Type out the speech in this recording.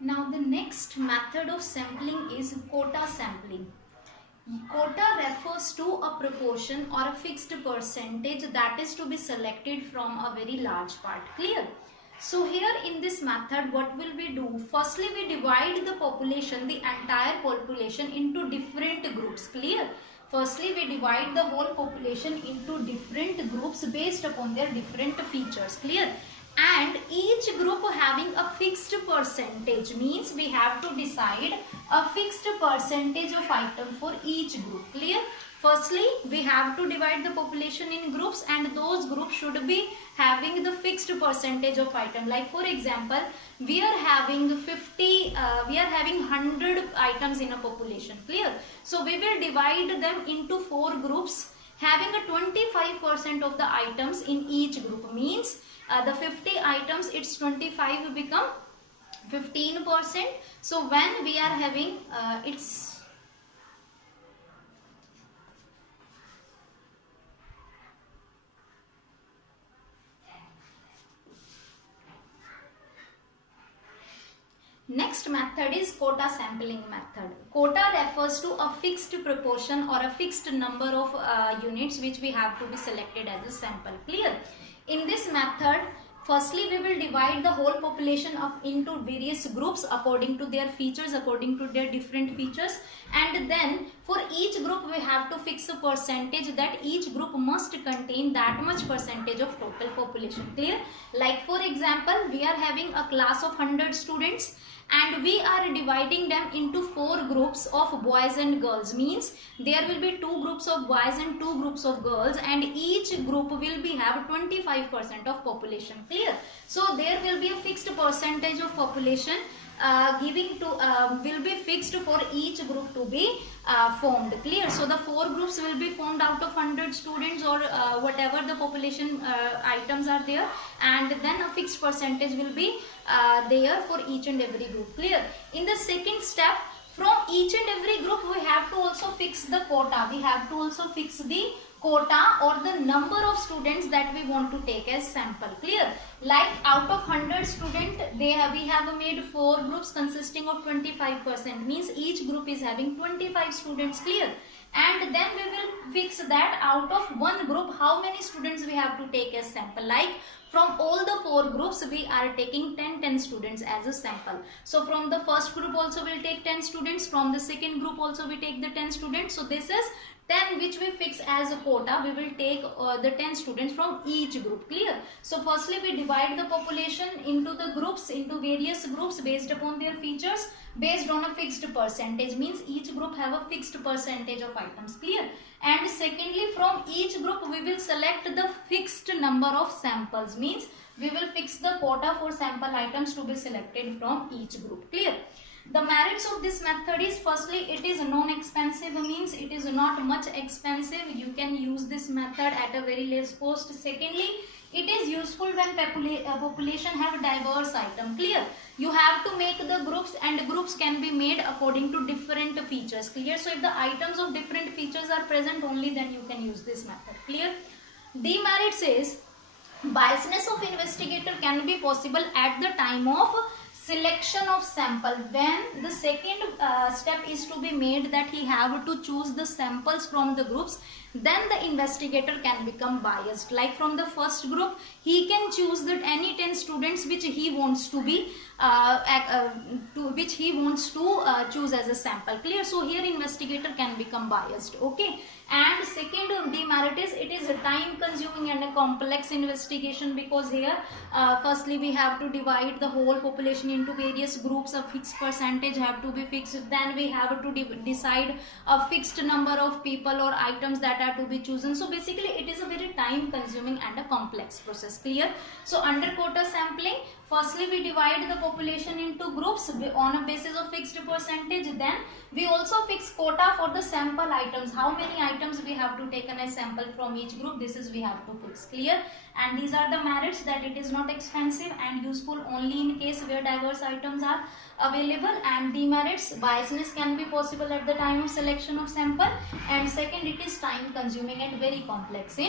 Now the next method of sampling is quota sampling. Quota refers to a proportion or a fixed percentage that is to be selected from a very large part. Clear? So here in this method, what will we do? Firstly, we divide the population, the entire population, into different groups. Clear? Firstly, we divide the whole population into different groups based upon their different features. Clear? And each group having a fixed percentage, means we have to decide a fixed percentage of item for each group. Clear? Firstly, we have to divide the population in groups, and those groups should be having the fixed percentage of item. Like for example, we are having 100 items in a population. Clear? So we will divide them into 4 groups having a 25% of the items in each group. Means the 50 items, its 25 become 15%. So when we are having its next method is quota sampling method. Quota refers to a fixed proportion or a fixed number of units which we have to be selected as a sample. Clear? In this method, firstly we will divide the whole population up into various groups according to their features, according to their different features, and then for each group we have to fix a percentage that each group must contain that much percentage of total population. Clear? Like for example, we are having a class of 100 students and we are dividing them into 4 groups of boys and girls. Means there will be 2 groups of boys and 2 groups of girls, and each group will be have 25% of population. Clear? So there will be a fixed percentage of population will be fixed for each group to be formed. Clear? So the 4 groups will be formed out of 100 students or whatever the population items are there, and then a fixed percentage will be there for each and every group. Clear? In the second step, from each and every group we have to also fix the quota. We have to also fix the quota or the number of students that we want to take as sample. Clear? Like out of 100 students, we have made 4 groups consisting of 25%. Means each group is having 25 students. Clear? And then we will fix that out of one group how many students we have to take as sample. Like from all the 4 groups we are taking 10 students as a sample. So from the first group also we'll take 10 students, from the second group also we take the 10 students. So this is 10 which we fix as a quota. We will take the 10 students from each group. Clear? So firstly we divide the population into the groups, into various groups based upon their features, based on a fixed percentage. Means each group have a fixed percentage of items. Clear? And secondly, from each group we will select the fixed number of samples. Means we will fix the quota for sample items to be selected from each group. Clear? The merits of this method is, firstly, it is non-expensive. Means it is not much expensive. You can use this method at a very less cost. Secondly, it is useful when population have diverse item. Clear? You have to make the groups, and groups can be made according to different features. Clear? So if the items of different features are present, only then you can use this method. Clear? Demerits is, biasness of investigator can be possible at the time of selection of sample, when the second step is to be made that he have to choose the samples from the groups, then the investigator can become biased. Like from the first group he can choose that any 10 students which he wants to be choose as a sample. Clear? So here investigator can become biased. Okay? And second demerit is, it is a time consuming and a complex investigation, because here firstly we have to divide the whole population into various groups. A fixed percentage have to be fixed, then we have to decide a fixed number of people or items that are to be chosen. So basically it is a very time consuming and a complex process. Clear? So under quota sampling, firstly we divide the population into groups on a basis of fixed percentage. Then we also fix quota for the sample items. How many items we have to take as sample from each group, this is we have to fix. Clear? And these are the merits, that it is not expensive and useful only in case where diverse items are available. And demerits, biasness can be possible at the time of selection of sample. And second, it is time consuming and very complex in